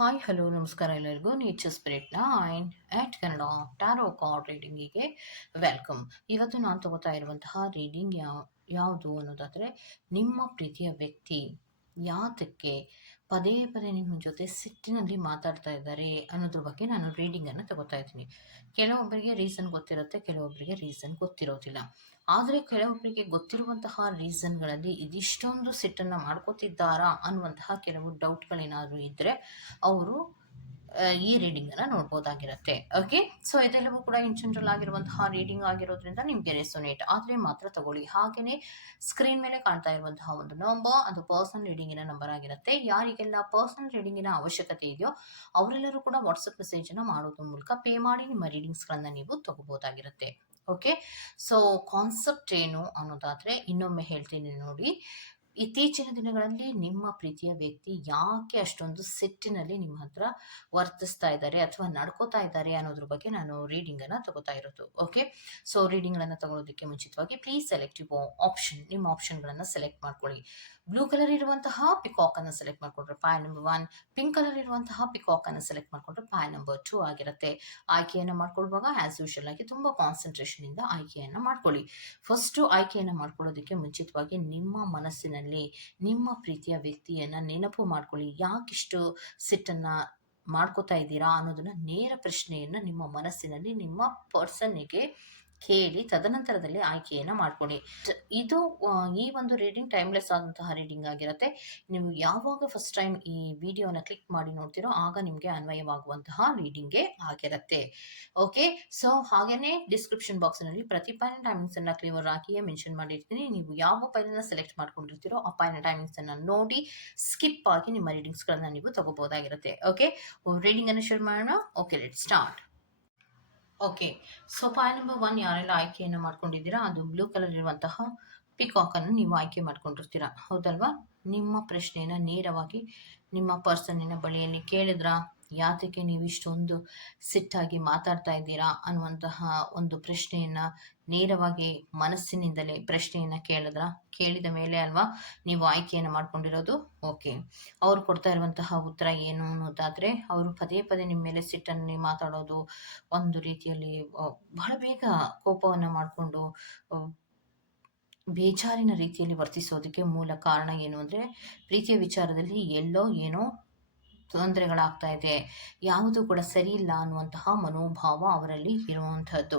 Hi hello ನಮಸ್ಕಾರ ಎಲ್ಲರಿಗೂ nature ಸ್ಪಿರಿಟ್ನ ಆ್ಯಟ್ ಕನ್ನಡ ಟ್ಯಾರೋ ಕಾರ್ಡ್ ರೀಡಿಂಗಿಗೆ ವೆಲ್ಕಮ್. ಇವತ್ತು ನಾನು ತಗೋತಾ ಇರುವಂತಹ ರೀಡಿಂಗ್ ಯಾವುದು ಅನ್ನೋದಾದರೆ, ನಿಮ್ಮ ಪ್ರೀತಿಯ ವ್ಯಕ್ತಿ ಯಾತಕ್ಕೆ ಪದೇ ಪದೇ ನಿಮ್ಮ ಜೊತೆ ಸಿಟ್ಟಿನಲ್ಲಿ ಮಾತಾಡ್ತಾ ಇದ್ದಾರೆ ಅನ್ನೋದ್ರ ಬಗ್ಗೆ ನಾನು ರೀಡಿಂಗನ್ನು ತಗೋತಾ ಇದ್ದೀನಿ. ಕೆಲವೊಬ್ಬರಿಗೆ ರೀಸನ್ ಗೊತ್ತಿರುತ್ತೆ, ಕೆಲವೊಬ್ಬರಿಗೆ ರೀಸನ್ ಗೊತ್ತಿರೋದಿಲ್ಲ. ಆದರೆ ಕೆಲವೊಬ್ಬರಿಗೆ ಗೊತ್ತಿರುವಂತಹ ರೀಸನ್ಗಳಲ್ಲಿ ಇದಿಷ್ಟೊಂದು ಸಿಟ್ಟನ್ನು ಮಾಡ್ಕೋತಿದ್ದಾರಾ ಅನ್ನುವಂತಹ ಕೆಲವು ಡೌಟ್ಗಳೇನಾದರೂ ಇದ್ದರೆ ಅವರು ಈ ರೀಡಿಂಗನ್ನು ನೋಡ್ಬೋದಾಗಿರುತ್ತೆ. ಓಕೆ, ಸೊ ಇದೆಲ್ಲವೂ ಕೂಡ ಇನ್ ಜನರಲ್ ಆಗಿರುವಂತಹ ರೀಡಿಂಗ್ ಆಗಿರೋದ್ರಿಂದ ನಿಮಗೆ ರೆಸೊನೇಟ್ ಆದರೆ ಮಾತ್ರ ತಗೊಳ್ಳಿ. ಹಾಗೆಯೇ ಸ್ಕ್ರೀನ್ ಮೇಲೆ ಕಾಣ್ತಾ ಇರುವಂತಹ ಒಂದು ನಂಬರ್, ಅದು ಪರ್ಸನಲ್ ರೀಡಿಂಗಿನ ನಂಬರ್ ಆಗಿರುತ್ತೆ. ಯಾರಿಗೆಲ್ಲ ಪರ್ಸನಲ್ ರೀಡಿಂಗಿನ ಅವಶ್ಯಕತೆ ಇದೆಯೋ ಅವರೆಲ್ಲರೂ ಕೂಡ ವಾಟ್ಸಪ್ ಮೆಸೇಜನ್ನು ಮಾಡೋದ್ರ ಮೂಲಕ ಪೇ ಮಾಡಿ ನಿಮ್ಮ ರೀಡಿಂಗ್ಸ್ಗಳನ್ನು ನೀವು ತಗೋಬೋದಾಗಿರುತ್ತೆ. ಓಕೆ, ಸೊ ಕಾನ್ಸೆಪ್ಟ್ ಏನು ಅನ್ನೋದಾದರೆ ಇನ್ನೊಮ್ಮೆ ಹೇಳ್ತೀನಿ ನೋಡಿ. ಇತ್ತೀಚಿನ ದಿನಗಳಲ್ಲಿ ನಿಮ್ಮ ಪ್ರೀತಿಯ ವ್ಯಕ್ತಿ ಯಾಕೆ ಅಷ್ಟೊಂದು ಸಿಟ್ಟಿನಲ್ಲಿ ನಿಮ್ಮ ಹತ್ರ ವರ್ತಿಸ್ತಾ ಇದ್ದಾರೆ ಅಥವಾ ನಡ್ಕೋತಾ ಇದ್ದಾರೆ ಅನ್ನೋದ್ರ ಬಗ್ಗೆ ನಾನು ರೀಡಿಂಗನ್ನು ತಗೋತಾ ಇರೋದು. ಓಕೆ, ಸೊ ರೀಡಿಂಗ್ಗಳನ್ನು ತಗೊಳ್ಳೋದಕ್ಕೆ ಮುಂಚಿತವಾಗಿ ಪ್ಲೀಸ್ ಸೆಲೆಕ್ಟ್ ಯುವ ಆಪ್ಷನ್. ನಿಮ್ಮ ಆಪ್ಷನ್ಗಳನ್ನು ಸೆಲೆಕ್ಟ್ ಮಾಡ್ಕೊಳ್ಳಿ. ಬ್ಲೂ ಕಲರ್ ಇರುವಂತಹ ಪಿಕಾಕ್ ಅನ್ನು ಸೆಲೆಕ್ಟ್ ಮಾಡಿಕೊಂಡ್ರೆ ಪಾಯ್ ನಂಬರ್ 1, ಪಿಂಕ್ ಕಲರ್ ಇರುವಂತಹ ಪಿಕಾಕ್ ಅನ್ನು ಸೆಲೆಕ್ಟ್ ಮಾಡಿಕೊಂಡ್ರೆ ಪಾಯ್ ನಂಬರ್ 2 ಆಗಿರುತ್ತೆ. ಆಯ್ಕೆಯನ್ನು ಮಾಡ್ಕೊಳ್ಳುವಾಗ ಆಸ್ ಯೂಶುವಲ್ ಆಗಿ ತುಂಬಾ ಕಾನ್ಸಂಟ್ರೇಷನ್ ಇಂದ ಆಯ್ಕೆಯನ್ನು ಮಾಡ್ಕೊಳ್ಳಿ. ಫಸ್ಟ್ ಆಯ್ಕೆಯನ್ನು ಮಾಡ್ಕೊಳ್ಳೋದಕ್ಕೆ ಮುಂಚಿತವಾಗಿ ನಿಮ್ಮ ಮನಸ್ಸಿನಲ್ಲಿ ನಿಮ್ಮ ಪ್ರೀತಿಯ ವ್ಯಕ್ತಿಯನ್ನ ನೆನಪು ಮಾಡ್ಕೊಳ್ಳಿ. ಯಾಕಿಷ್ಟು ಸಿಟ್ಟನ್ನ ಮಾಡ್ಕೋತಾ ಇದ್ದೀರಾ ಅನ್ನೋದನ್ನ ನೇರ ಪ್ರಶ್ನೆಯನ್ನ ನಿಮ್ಮ ಮನಸ್ಸಿನಲ್ಲಿ ನಿಮ್ಮ ಪರ್ಸನ್ನಿಗೆ ಕೇಳಿ ತದನಂತರದಲ್ಲಿ ಆಯ್ಕೆಯನ್ನು ಮಾಡ್ಕೊಳ್ಳಿ. ಇದು ಈ ಒಂದು ರೀಡಿಂಗ್ ಟೈಮ್ಲೆಸ್ ಆದಂತಹ ರೀಡಿಂಗ್ ಆಗಿರುತ್ತೆ. ನೀವು ಯಾವಾಗ ಫಸ್ಟ್ ಟೈಮ್ ಈ ವಿಡಿಯೋನ ಕ್ಲಿಕ್ ಮಾಡಿ ನೋಡ್ತೀರೋ ಆಗ ನಿಮಗೆ ಅನ್ವಯವಾಗುವಂತಹ ರೀಡಿಂಗೇ ಆಗಿರುತ್ತೆ. ಓಕೆ, ಸೊ ಹಾಗೇನೆ ಡಿಸ್ಕ್ರಿಪ್ಷನ್ ಬಾಕ್ಸ್ನಲ್ಲಿ ಪ್ರತಿ ಪಾಯಿನ ಟೈಮಿಂಗ್ಸ್ ಅನ್ನ ಕ್ಲಿಯರ್ ಆಗಿಯೇ ಮೆನ್ಷನ್ ಮಾಡಿರ್ತೀನಿ. ನೀವು ಯಾವ ಪಾಯಿನ ಸೆಲೆಕ್ಟ್ ಮಾಡ್ಕೊಂಡಿರ್ತೀರೋ ಆ ಪಾಯಿನ ಟೈಮಿಂಗ್ಸ್ ಅನ್ನ ನೋಡಿ ಸ್ಕಿಪ್ ಆಗಿ ನಿಮ್ಮ ರೀಡಿಂಗ್ಸ್ಗಳನ್ನ ನೀವು ತಗೋಬಹುದಾಗಿರುತ್ತೆ. ಓಕೆ, ರೀಡಿಂಗ್ ಅನ್ನು ಶುರು ಮಾಡೋಣ. Okay, let start. Okay, so ಪಾಯ್ ನಂಬರ್ 1 ಯಾರೆಲ್ಲ ಆಯ್ಕೆಯನ್ನು ಮಾಡ್ಕೊಂಡಿದ್ದೀರಾ ಅದು ಬ್ಲೂ ಕಲರ್ ಇರುವಂತಹ ಪಿಕಾಕ್ ಅನ್ನು ನೀವು ಆಯ್ಕೆ ಮಾಡ್ಕೊಂಡಿರ್ತೀರಾ, ಹೌದಲ್ವಾ? ನಿಮ್ಮ ಪ್ರಶ್ನೆಯನ್ನು ನೇರವಾಗಿ ನಿಮ್ಮ ಪರ್ಸನ್ನಿನ ಬಳಿಯಲ್ಲಿ ಕೇಳಿದ್ರಾ? ಯಾತಕ್ಕೆ ನೀವು ಇಷ್ಟೊಂದು ಸಿಟ್ಟಾಗಿ ಮಾತಾಡ್ತಾ ಇದ್ದೀರಾ ಅನ್ನುವಂತಹ ಒಂದು ಪ್ರಶ್ನೆಯನ್ನ ನೇರವಾಗಿ ಮನಸ್ಸಿನಿಂದಲೇ ಪ್ರಶ್ನೆಯನ್ನ ಕೇಳಿದ ಮೇಲೆ ಅಲ್ವಾ ನೀವು ಆಯ್ಕೆಯನ್ನು ಮಾಡ್ಕೊಂಡಿರೋದು. ಓಕೆ, ಅವ್ರು ಕೊಡ್ತಾ ಇರುವಂತಹ ಉತ್ತರ ಏನು ಅನ್ನೋದಾದ್ರೆ, ಅವರು ಪದೇ ಪದೇ ನಿಮ್ಮ ಮೇಲೆ ಸಿಟ್ಟನ್ನು ಮಾತಾಡೋದು, ಒಂದು ರೀತಿಯಲ್ಲಿ ಬಹಳ ಬೇಗ ಕೋಪವನ್ನು ಮಾಡಿಕೊಂಡು ಬೇಜಾರಿನ ರೀತಿಯಲ್ಲಿ ವರ್ತಿಸೋದಕ್ಕೆ ಮೂಲ ಕಾರಣ ಏನು ಅಂದರೆ, ಪ್ರೀತಿಯ ವಿಚಾರದಲ್ಲಿ ಎಲ್ಲೋ ಏನೋ ತೊಂದರೆಗಳಾಗ್ತಾ ಇದೆ, ಯಾವುದು ಕೂಡ ಸರಿ ಇಲ್ಲ ಅನ್ನುವಂತಹ ಮನೋಭಾವ ಅವರಲ್ಲಿ ಇರುವಂತಹದ್ದು.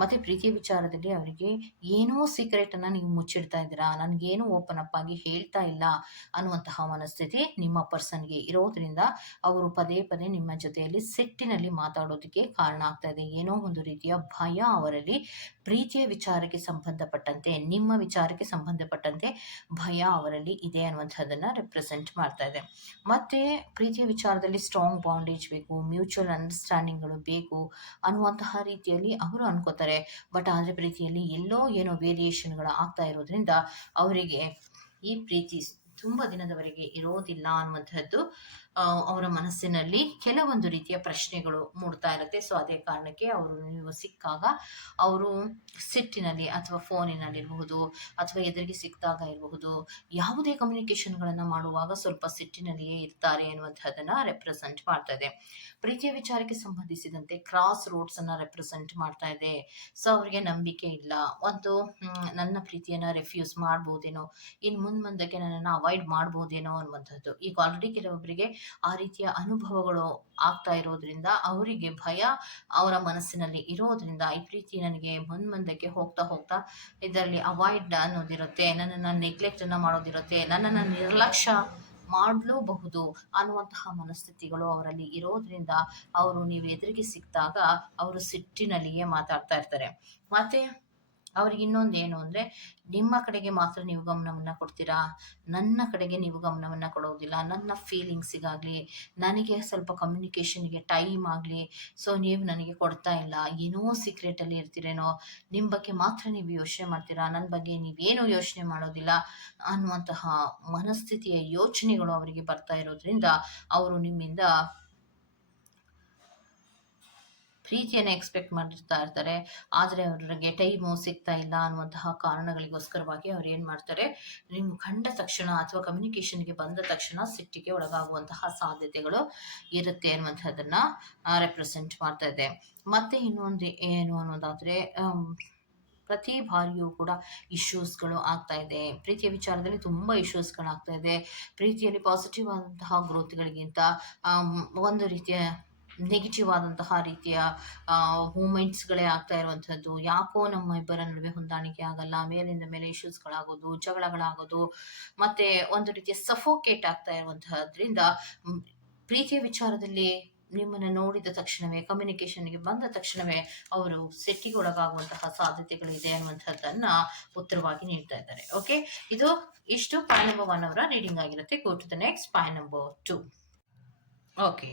ಮತ್ತೆ ಪ್ರೀತಿಯ ವಿಚಾರದಲ್ಲಿ ಅವರಿಗೆ ಏನೋ ಸೀಕ್ರೆಟನ್ನು ನೀವು ಮುಚ್ಚಿಡ್ತಾ ಇದ್ದೀರಾ, ನನಗೇನು ಓಪನ್ ಅಪ್ ಆಗಿ ಹೇಳ್ತಾ ಇಲ್ಲ ಅನ್ನುವಂತಹ ಮನಸ್ಥಿತಿ ನಿಮ್ಮ ಪರ್ಸನ್ಗೆ ಇರೋದ್ರಿಂದ ಅವರು ಪದೇ ಪದೇ ನಿಮ್ಮ ಜೊತೆಯಲ್ಲಿ ಸಿಟ್ಟಿನಲ್ಲಿ ಮಾತಾಡೋದಕ್ಕೆ ಕಾರಣ ಆಗ್ತಾ ಇದೆ. ಏನೋ ಒಂದು ರೀತಿಯ ಭಯ ಅವರಲ್ಲಿ ಪ್ರೀತಿಯ ವಿಚಾರಕ್ಕೆ ಸಂಬಂಧಪಟ್ಟಂತೆ, ನಿಮ್ಮ ವಿಚಾರಕ್ಕೆ ಸಂಬಂಧಪಟ್ಟಂತೆ ಭಯ ಅವರಲ್ಲಿ ಇದೆ ಅನ್ನುವಂಥದ್ದನ್ನ ರೆಪ್ರೆಸೆಂಟ್ ಮಾಡ್ತಾ ಇದೆ. ಮತ್ತೆ ಪ್ರೀತಿಯ ವಿಚಾರದಲ್ಲಿ ಸ್ಟ್ರಾಂಗ್ ಬಾಂಡೇಜ್ ಬೇಕು, ಮ್ಯೂಚುವಲ್ ಅಂಡರ್ಸ್ಟ್ಯಾಂಡಿಂಗ್ಗಳು ಬೇಕು ಅನ್ನುವಂತಹ ರೀತಿಯಲ್ಲಿ ಅವರು ಅನ್ಕೋತಾರೆ. ಬಟ್ ಆದರೆ ಪ್ರೀತಿಯಲ್ಲಿ ಎಲ್ಲೋ ಏನೋ ವೇರಿಯೇಷನ್ಗಳು ಆಗ್ತಾ ಇರೋದ್ರಿಂದ ಅವರಿಗೆ ಈ ಪ್ರೀತಿ ತುಂಬ ದಿನದವರೆಗೆ ಇರೋದಿಲ್ಲ ಅನ್ನುವಂಥದ್ದು ಅವರ ಮನಸ್ಸಿನಲ್ಲಿ ಕೆಲವೊಂದು ರೀತಿಯ ಪ್ರಶ್ನೆಗಳು ಮೂಡ್ತಾ ಇರುತ್ತೆ. ಸೊ ಅದೇ ಕಾರಣಕ್ಕೆ ಅವರು ನೀವು ಸಿಕ್ಕಾಗ ಅವರು ಸಿಟ್ಟಿನಲ್ಲಿ ಅಥವಾ ಫೋನಿನಲ್ಲಿರಬಹುದು ಅಥವಾ ಎದುರಿಗೆ ಸಿಕ್ಕಿದಾಗ ಇರಬಹುದು, ಯಾವುದೇ ಕಮ್ಯುನಿಕೇಶನ್ಗಳನ್ನು ಮಾಡುವಾಗ ಸ್ವಲ್ಪ ಸಿಟ್ಟಿನಲ್ಲಿಯೇ ಇರ್ತಾರೆ ಅನ್ನುವಂಥದ್ದನ್ನು ರೆಪ್ರೆಸೆಂಟ್ ಮಾಡ್ತಾ ಇದೆ. ಪ್ರೀತಿಯ ವಿಚಾರಕ್ಕೆ ಸಂಬಂಧಿಸಿದಂತೆ ಕ್ರಾಸ್ ರೋಡ್ಸ್ ಅನ್ನ ರೆಪ್ರೆಸೆಂಟ್ ಮಾಡ್ತಾ ಇದೆ. ಸೊ ಅವರಿಗೆ ನಂಬಿಕೆ ಇಲ್ಲ, ಒಂದು ನನ್ನ ಪ್ರೀತಿಯನ್ನ ರೆಫ್ಯೂಸ್ ಮಾಡ್ಬೋದೇನೋ, ಇನ್ನು ಮುಂದಕ್ಕೆ ನನ್ನನ್ನು ಅವಾಯ್ಡ್ ಮಾಡ್ಬೋದೇನೋ ಅನ್ನುವಂಥದ್ದು. ಈಗ ಆಲ್ರೆಡಿ ಕೆಲವೊಬ್ಬರಿಗೆ ಆ ರೀತಿಯ ಅನುಭವಗಳು ಆಗ್ತಾ ಇರೋದ್ರಿಂದ ಅವರಿಗೆ ಭಯ ಅವರ ಮನಸ್ಸಿನಲ್ಲಿ ಇರೋದ್ರಿಂದ ಈ ಪ್ರೀತಿ ನನಗೆ ಮುಂದಕ್ಕೆ ಹೋಗ್ತಾ ಹೋಗ್ತಾ ಇದರಲ್ಲಿ ಅವಾಯ್ಡ್ ಅನ್ನೋದಿರುತ್ತೆ, ನನ್ನನ್ನು ನೆಗ್ಲೆಕ್ಟ್ ಅನ್ನ ಮಾಡೋದಿರುತ್ತೆ, ನನ್ನನ್ನು ನಿರ್ಲಕ್ಷ್ಯ ಮಾಡಲೂಬಹುದು ಅನ್ನುವಂತಹ ಮನಸ್ಥಿತಿಗಳು ಅವರಲ್ಲಿ ಇರೋದ್ರಿಂದ ಅವರು ನೀವು ಎದುರಿಗೆ ಸಿಕ್ಕಿದಾಗ ಅವರು ಸಿಟ್ಟಿನಲ್ಲಿಯೇ ಮಾತಾಡ್ತಾ ಇರ್ತಾರೆ. ಮತ್ತೆ ಅವ್ರಿಗೆ ಇನ್ನೊಂದು ಏನು ಅಂದರೆ, ನಿಮ್ಮ ಕಡೆಗೆ ಮಾತ್ರ ನೀವು ಗಮನವನ್ನು ಕೊಡ್ತೀರಾ, ನನ್ನ ಕಡೆಗೆ ನೀವು ಗಮನವನ್ನು ಕೊಡೋದಿಲ್ಲ. ನನ್ನ ಫೀಲಿಂಗ್ಸಿಗಾಗಲಿ ನನಗೆ ಸ್ವಲ್ಪ ಕಮ್ಯುನಿಕೇಷನ್ಗೆ ಟೈಮ್ ಆಗಲಿ ಸೊ ನೀವು ನನಗೆ ಕೊಡ್ತಾ ಇಲ್ಲ, ಏನೋ ಸೀಕ್ರೆಟಲ್ಲಿ ಇರ್ತೀರೇನೋ, ನಿಮ್ಮ ಬಗ್ಗೆ ಮಾತ್ರ ನೀವು ಯೋಚನೆ ಮಾಡ್ತೀರಾ, ನನ್ನ ಬಗ್ಗೆ ನೀವೇನೂ ಯೋಚನೆ ಮಾಡೋದಿಲ್ಲ ಅನ್ನುವಂತಹ ಮನಸ್ಥಿತಿಯ ಯೋಚನೆಗಳು ಅವರಿಗೆ ಬರ್ತಾ ಇರೋದ್ರಿಂದ ಅವರು ನಿಮ್ಮಿಂದ ಪ್ರೀತಿಯನ್ನು ಎಕ್ಸ್ಪೆಕ್ಟ್ ಮಾಡಿರ್ತಾ ಇರ್ತಾರೆ. ಆದರೆ ಅವರಿಗೆ ಟೈಮು ಸಿಗ್ತಾ ಇಲ್ಲ ಅನ್ನುವಂತಹ ಕಾರಣಗಳಿಗೋಸ್ಕರವಾಗಿ ಅವ್ರು ಏನು ಮಾಡ್ತಾರೆ, ನಿಮ್ಮ ಕಂಡ ತಕ್ಷಣ ಅಥವಾ ಕಮ್ಯುನಿಕೇಷನ್ಗೆ ಬಂದ ತಕ್ಷಣ ಸಿಟ್ಟಿಗೆ ಒಳಗಾಗುವಂತಹ ಸಾಧ್ಯತೆಗಳು ಇರುತ್ತೆ ಅನ್ನುವಂಥದ್ದನ್ನ ರೆಪ್ರೆಸೆಂಟ್ ಮಾಡ್ತಾ ಇದೆ. ಮತ್ತೆ ಇನ್ನೊಂದು ಏನು ಅನ್ನೋದಾದ್ರೆ ಪ್ರತಿ ಬಾರಿಯೂ ಕೂಡ ಇಶ್ಯೂಸ್ಗಳು ಆಗ್ತಾ ಇದೆ. ಪ್ರೀತಿಯ ವಿಚಾರದಲ್ಲಿ ತುಂಬ ಇಶ್ಯೂಸ್ಗಳಾಗ್ತಾ ಇದೆ. ಪ್ರೀತಿಯಲ್ಲಿ ಪಾಸಿಟಿವ್ ಆದಂತಹ ಗ್ರೋತ್ಗಳಿಗಿಂತ ಒಂದು ರೀತಿಯ ನೆಗೆಟಿವ್ ಆದಂತಹ ರೀತಿಯ ಮೂಮೆಂಟ್ಸ್ಗಳೇ ಆಗ್ತಾ ಇರುವಂಥದ್ದು. ಯಾಕೋ ನಮ್ಮ ಇಬ್ಬರ ನಡುವೆ ಹೊಂದಾಣಿಕೆ ಆಗಲ್ಲ, ಮೇಲಿಂದ ಮೇಲೆ ಇಶ್ಯೂಸ್ಗಳಾಗೋದು, ಜಗಳಗಳಾಗೋದು, ಮತ್ತೆ ಒಂದು ರೀತಿಯ ಸಫೋಕೇಟ್ ಆಗ್ತಾ ಇರುವಂತಹದ್ರಿಂದ ಪ್ರೀತಿಯ ವಿಚಾರದಲ್ಲಿ ನಿಮ್ಮನ್ನು ನೋಡಿದ ತಕ್ಷಣವೇ, ಕಮ್ಯುನಿಕೇಷನ್ಗೆ ಬಂದ ತಕ್ಷಣವೇ ಅವರು ಸಿಟ್ಟಿಗೆ ಒಳಗಾಗುವಂತಹ ಸಾಧ್ಯತೆಗಳಿದೆ ಅನ್ನುವಂಥದ್ದನ್ನ ಉತ್ತರವಾಗಿ ನೀಡ್ತಾ ಇದ್ದಾರೆ. ಓಕೆ, ಇದು ಇಷ್ಟು ಪಾಯ್ ನಂಬರ್ 1 ಅವರ ರೀಡಿಂಗ್ ಆಗಿರುತ್ತೆ. ಗೋ ಟು ದ ನೆಕ್ಸ್ಟ್ ಪಾಯ್ ನಂಬರ್ 2. ಓಕೆ,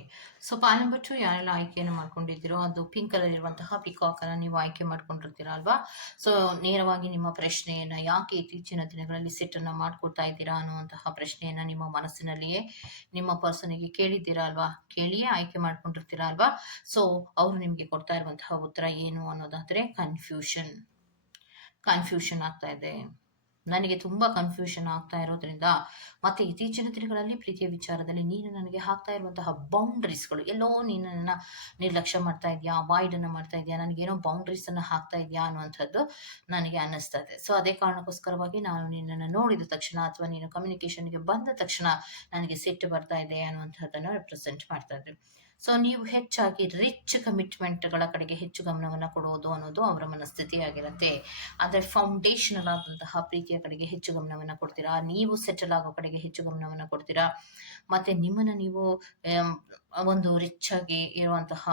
ಸೊ ಪಾಯ್ ನಂಬರ್ 2 ಯಾರೆಲ್ಲ ಆಯ್ಕೆಯನ್ನು ಮಾಡ್ಕೊಂಡಿದ್ದೀರೋ ಅದು ಪಿಂಕ್ ಕಲರ್ ಇರುವಂತಹ ಪಿಕಾಕ್ ಅನ್ನ ನೀವು ಆಯ್ಕೆ ಮಾಡ್ಕೊಂಡಿರ್ತೀರಾ ಅಲ್ವಾ. ಸೊ ನೇರವಾಗಿ ನಿಮ್ಮ ಪ್ರಶ್ನೆಯನ್ನ, ಯಾಕೆ ಇತ್ತೀಚಿನ ದಿನಗಳಲ್ಲಿ ಸೆಟ್ಟನ್ನು ಮಾಡ್ಕೊಡ್ತಾ ಇದ್ದೀರಾ ಅನ್ನುವಂತಹ ಪ್ರಶ್ನೆಯನ್ನ ನಿಮ್ಮ ಮನಸ್ಸಿನಲ್ಲಿಯೇ ನಿಮ್ಮ ಪರ್ಸನಿಗೆ ಕೇಳಿದ್ದೀರಾ ಅಲ್ವಾ, ಕೇಳಿಯೇ ಆಯ್ಕೆ ಮಾಡ್ಕೊಂಡಿರ್ತೀರಾ ಅಲ್ವಾ. ಸೊ ಅವರು ನಿಮಗೆ ಕೊಡ್ತಾ ಇರುವಂತಹ ಉತ್ತರ ಏನು ಅನ್ನೋದಾದ್ರೆ ಕನ್ಫ್ಯೂಷನ್ ಆಗ್ತಾ ಇದೆ. ನನಗೆ ತುಂಬ ಕನ್ಫ್ಯೂಷನ್ ಆಗ್ತಾ ಇರೋದ್ರಿಂದ, ಮತ್ತೆ ಇತ್ತೀಚಿನ ದಿನಗಳಲ್ಲಿ ಪ್ರೀತಿಯ ವಿಚಾರದಲ್ಲಿ ನೀನು ನನಗೆ ಹಾಕ್ತಾ ಇರುವಂತಹ ಬೌಂಡ್ರೀಸ್ಗಳು, ಎಲ್ಲೋ ನೀನು ನನ್ನ ನಿರ್ಲಕ್ಷ್ಯ ಮಾಡ್ತಾ ಇದೆಯಾ, ಅವಾಯ್ಡನ್ನು ಮಾಡ್ತಾ ಇದೆಯಾ, ನನಗೇನೋ ಬೌಂಡ್ರೀಸನ್ನು ಹಾಕ್ತಾ ಇದೆಯಾ ಅನ್ನುವಂಥದ್ದು ನನಗೆ ಅನ್ನಿಸ್ತಾ ಇದೆ. ಸೊ ಅದೇ ಕಾರಣಕ್ಕೋಸ್ಕರವಾಗಿ ನಾನು ನಿನ್ನನ್ನು ನೋಡಿದ ತಕ್ಷಣ ಅಥವಾ ನೀನು ಕಮ್ಯುನಿಕೇಷನ್ಗೆ ಬಂದ ತಕ್ಷಣ ನನಗೆ ಸಿಟ್ಟು ಬರ್ತಾ ಇದೆ ಅನ್ನುವಂಥದ್ದನ್ನು ರೆಪ್ರೆಸೆಂಟ್ ಮಾಡ್ತಾ ಇದ್ದೆ. ಸೊ ನೀವು ಹೆಚ್ಚಾಗಿ ರಿಚ್ ಕಮಿಟ್ಮೆಂಟ್ಗಳ ಕಡೆಗೆ ಹೆಚ್ಚು ಗಮನವನ್ನು ಕೊಡೋದು ಅನ್ನೋದು ಅವರ ಮನಸ್ಥಿತಿ ಆಗಿರುತ್ತೆ. ಆದರೆ ಫೌಂಡೇಶನಲ್ ಆದಂತಹ ಪ್ರೀತಿಯ ಕಡೆಗೆ ಹೆಚ್ಚು ಗಮನವನ್ನು ಕೊಡ್ತೀರಾ, ನೀವು ಸೆಟಲ್ ಆಗೋ ಕಡೆಗೆ ಹೆಚ್ಚು ಗಮನವನ್ನು ಕೊಡ್ತೀರಾ. ಮತ್ತೆ ನಿಮ್ಮನ್ನು ನೀವು ಒಂದು ರಿಚ್ ಆಗಿ ಇರುವಂತಹ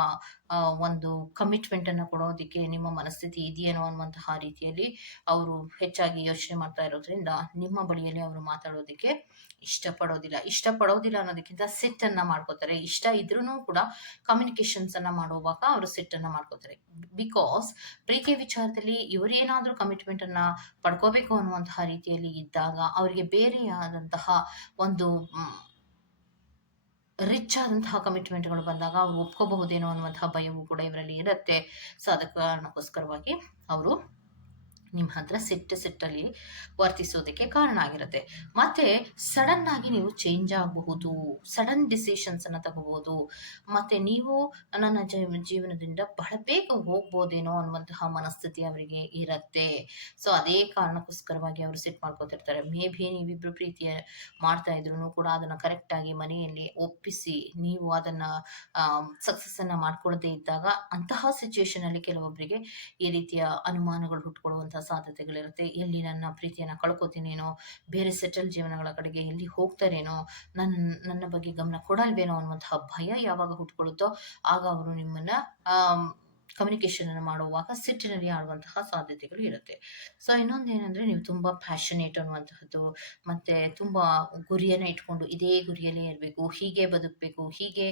ಒಂದು ಕಮಿಟ್ಮೆಂಟ್ ಅನ್ನು ಕೊಡೋದಕ್ಕೆ ನಿಮ್ಮ ಮನಸ್ಥಿತಿ ಇದೆಯೇನೋ ಅನ್ನುವಂತಹ ರೀತಿಯಲ್ಲಿ ಅವರು ಹೆಚ್ಚಾಗಿ ಯೋಚನೆ ಮಾಡ್ತಾ ಇರೋದ್ರಿಂದ ನಿಮ್ಮ ಬಳಿಯಲ್ಲಿ ಅವರು ಮಾತಾಡೋದಕ್ಕೆ ಇಷ್ಟಪಡೋದಿಲ್ಲ ಅನ್ನೋದಕ್ಕಿಂತ ಸಿಟ್ಟನ್ನ ಮಾಡ್ಕೋತಾರೆ. ಇಷ್ಟ ಇದ್ರೂ ಕೂಡ ಕಮ್ಯುನಿಕೇಶನ್ಸ್ ಅನ್ನ ಮಾಡುವಾಗ ಅವರು ಸಿಟ್ಟನ್ನ ಮಾಡ್ಕೋತಾರೆ. ಬಿಕಾಸ್ ಪ್ರೀತಿಯ ವಿಚಾರದಲ್ಲಿ ಇವರೇನಾದ್ರೂ ಕಮಿಟ್ಮೆಂಟ್ ಅನ್ನ ಪಡ್ಕೋಬೇಕು ಅನ್ನುವಂತಹ ರೀತಿಯಲ್ಲಿ ಇದ್ದಾಗ ಅವರಿಗೆ ಬೇರೆಯಾದಂತಹ ಒಂದು ರಿಚ್ ಆದಂತಹ ಕಮಿಟ್ಮೆಂಟ್ಗಳು ಬಂದಾಗ ಅವ್ರು ಒಪ್ಕೋಬಹುದೇನೋ ಅನ್ನುವಂತಹ ಭಯವು ಕೂಡ ಇವರಲ್ಲಿ ಇರುತ್ತೆ. ಸೊ ಅದಕ್ಕೆ ಕಾರಣಕ್ಕೋಸ್ಕರವಾಗಿ ಅವರು ನಿಮ್ಮ ಹತ್ರ ಸಿಟ್ಟಲ್ಲಿ ವರ್ತಿಸೋದಕ್ಕೆ ಕಾರಣ ಆಗಿರುತ್ತೆ. ಮತ್ತೆ ಸಡನ್ ಆಗಿ ನೀವು ಚೇಂಜ್ ಆಗಬಹುದು, ಸಡನ್ ಡಿಸಿಷನ್ಸ್ ಅನ್ನ ತಗೋಬಹುದು, ಮತ್ತೆ ನೀವು ನನ್ನ ಜೀವನದಿಂದ ಬಹಳ ಬೇಗ ಹೋಗ್ಬೋದೇನೋ ಅನ್ನುವಂತಹ ಮನಸ್ಥಿತಿ ಅವರಿಗೆ ಇರತ್ತೆ. ಸೊ ಅದೇ ಕಾರಣಕ್ಕೋಸ್ಕರವಾಗಿ ಅವರು ಸಿಟ್ ಮಾಡ್ಕೋತಿರ್ತಾರೆ. ಮೇ ಬಿ ನೀವಿಬ್ರು ಪ್ರೀತಿ ಮಾಡ್ತಾ ಇದ್ರು ಕೂಡ ಅದನ್ನ ಕರೆಕ್ಟ್ ಆಗಿ ಮನೆಯಲ್ಲಿ ಒಪ್ಪಿಸಿ ನೀವು ಅದನ್ನ ಸಕ್ಸಸ್ ಅನ್ನ ಮಾಡ್ಕೊಳ್ಳದೆ ಇದ್ದಾಗ ಅಂತಹ ಸಿಚುವೇಶನ್ ಅಲ್ಲಿ ಕೆಲವೊಬ್ಬರಿಗೆ ಈ ರೀತಿಯ ಅನುಮಾನಗಳು ಹುಟ್ಕೊಳ್ಳುವಂತಹ ಸಾಧ್ಯತೆಗಳಿರುತ್ತೆ. ಎಲ್ಲಿ ನನ್ನ ಪ್ರೀತಿಯನ್ನ ಕಳ್ಕೊತೀನೇನೋ, ಬೇರೆ ಸೆಟಲ್ ಜೀವನಗಳ ಕಡೆಗೆ ಎಲ್ಲಿ ಹೋಗ್ತಾರೇನೋ, ನನ್ನ ಬಗ್ಗೆ ಗಮನ ಕೊಡಲ್ವೇನೋ ಅನ್ನುವಂತಹ ಭಯ ಯಾವಾಗ ಹುಟ್ಕೊಳ್ಳುತ್ತೋ ಆಗ ಅವರು ನಿಮ್ಮನ್ನ ಕಮ್ಯುನಿಕೇಶನ್ ಅನ್ನು ಮಾಡುವಾಗ ಸಿಟ್ಟಿನಲ್ಲಿ ಆಡುವಂತಹ ಸಾಧ್ಯತೆಗಳು ಇರುತ್ತೆ. ಸೊ ಇನ್ನೊಂದೇನೆಂದ್ರೆ ನೀವು ತುಂಬಾ ಪ್ಯಾಷನೇಟ್ ಅನ್ನುವಂತಹದ್ದು, ಮತ್ತೆ ತುಂಬಾ ಗುರಿಯನ್ನ ಇಟ್ಕೊಂಡು ಇದೇ ಗುರಿಯಲ್ಲೇ ಇರಬೇಕು, ಹೀಗೆ ಬದುಕಬೇಕು, ಹೀಗೆ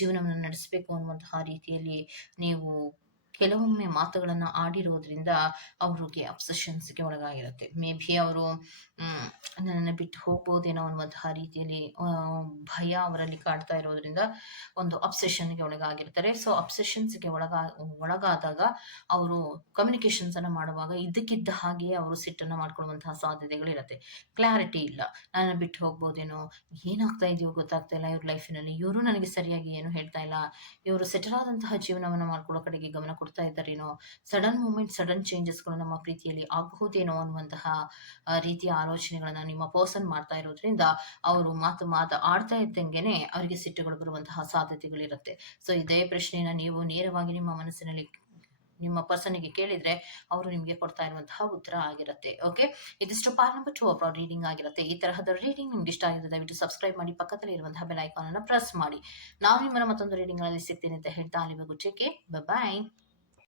ಜೀವನವನ್ನು ನಡೆಸಬೇಕು ಅನ್ನುವಂತಹ ರೀತಿಯಲ್ಲಿ ನೀವು ಕೆಲವೊಮ್ಮೆ ಮಾತುಗಳನ್ನ ಆಡಿರೋದ್ರಿಂದ ಅವ್ರಿಗೆ ಅಬ್ಸೆಷನ್ಸ್ಗೆ ಒಳಗಾಗಿರುತ್ತೆ. ಮೇ ಬಿ ಅವರು ನನ್ನನ್ನು ಬಿಟ್ಟು ಹೋಗ್ಬೋದೇನೋ ಅನ್ನುವಂತಹ ರೀತಿಯಲ್ಲಿ ಭಯ ಅವರಲ್ಲಿ ಕಾಡ್ತಾ ಇರೋದ್ರಿಂದ ಒಂದು ಅಬ್ಸೆಷನ್ಗೆ ಒಳಗಾಗಿರ್ತಾರೆ. ಸೊ ಅಬ್ಸೆಷನ್ಸ್ಗೆ ಒಳಗಾದಾಗ ಅವರು ಕಮ್ಯುನಿಕೇಶನ್ಸ್ ಅನ್ನ ಮಾಡುವಾಗ ಇದ್ದಕ್ಕಿದ್ದ ಹಾಗೆ ಅವರು ಸಿಟ್ಟನ್ನು ಮಾಡ್ಕೊಳ್ಳುವಂತಹ ಸಾಧ್ಯತೆಗಳಿರುತ್ತೆ. ಕ್ಲಾರಿಟಿ ಇಲ್ಲ, ನನ್ನ ಬಿಟ್ಟು ಹೋಗ್ಬೋದೇನೋ, ಏನಾಗ್ತಾ ಇದೆಯೋ ಗೊತ್ತಾಗ್ತಾ ಇಲ್ಲ ಇವ್ರ ಲೈಫಿನಲ್ಲಿ, ಇವರು ನನಗೆ ಸರಿಯಾಗಿ ಏನು ಹೇಳ್ತಾ ಇಲ್ಲ, ಇವರು ಸೆಟಲ್ ಆದಂತಹ ಜೀವನವನ್ನು ಮಾಡ್ಕೊಳ್ಳೋ ಕಡೆಗೆ ಗಮನ ಕೊಡ್ತಾ ಇದ್ದಾರೇನೋ, ಸಡನ್ ಮೂಮೆಂಟ್ ಸಡನ್ ಚೇಂಜಸ್ಗಳು ನಮ್ಮ ಪ್ರೀತಿಯಲ್ಲಿ ಆಗಬಹುದೇನೋ ಅನ್ನುವಂತಹ ರೀತಿಯ ಆಲೋಚನೆಗಳನ್ನ ನಿಮ್ಮ ಪರ್ಸನ್ ಮಾಡ್ತಾ ಇರೋದ್ರಿಂದ ಅವರು ಮಾತು ಆಡ್ತಾ ಇದ್ದಂಗೆನೆ ಅವರಿಗೆ ಸಿಟ್ಟುಗಳು ಬರುವಂತಹ ಸಾಧ್ಯತೆಗಳಿರುತ್ತೆ. ಸೊ ಇದೇ ಪ್ರಶ್ನೆಯನ್ನ ನೀವು ನೇರವಾಗಿ ನಿಮ್ಮ ಮನಸ್ಸಿನಲ್ಲಿ ನಿಮ್ಮ ಪರ್ಸನ್ಗೆ ಕೇಳಿದ್ರೆ ಅವರು ನಿಮಗೆ ಕೊಡ್ತಾ ಇರುವಂತಹ ಉತ್ತರ ಆಗಿರುತ್ತೆ. ಓಕೆ, ಇದಿಷ್ಟು ಪಾರ್ಟ್ ನಂಬರ್ 2 ಅವರ ರೀಡಿಂಗ್ ಆಗಿರುತ್ತೆ. ಈ ತರಹದ ರೀಡಿಂಗ್ ನಿಮ್ಗೆ ಇಷ್ಟ ಆಗಿದೆ ದಯವಿಟ್ಟು ಸಬ್ಸ್ಕ್ರೈಬ್ ಮಾಡಿ, ಪಕ್ಕದಲ್ಲಿ ಇರುವಂತಹ ಬೆಲ್ ಐಕಾನ್ ಅನ್ನು ಪ್ರೆಸ್ ಮಾಡಿ. ನಾವು ನಿಮ್ಮನ್ನ ಮತ್ತೊಂದು ರೀಡಿಂಗ್ ನಲ್ಲಿ ಸಿಗ್ತೀನಿ ಅಂತ ಹೇಳ್ತಾ ಅಲ್ಲಿವರೆಗೂ ಟೇಕ್ ಕೇರ್, ಬೈ ಬಾಯ್.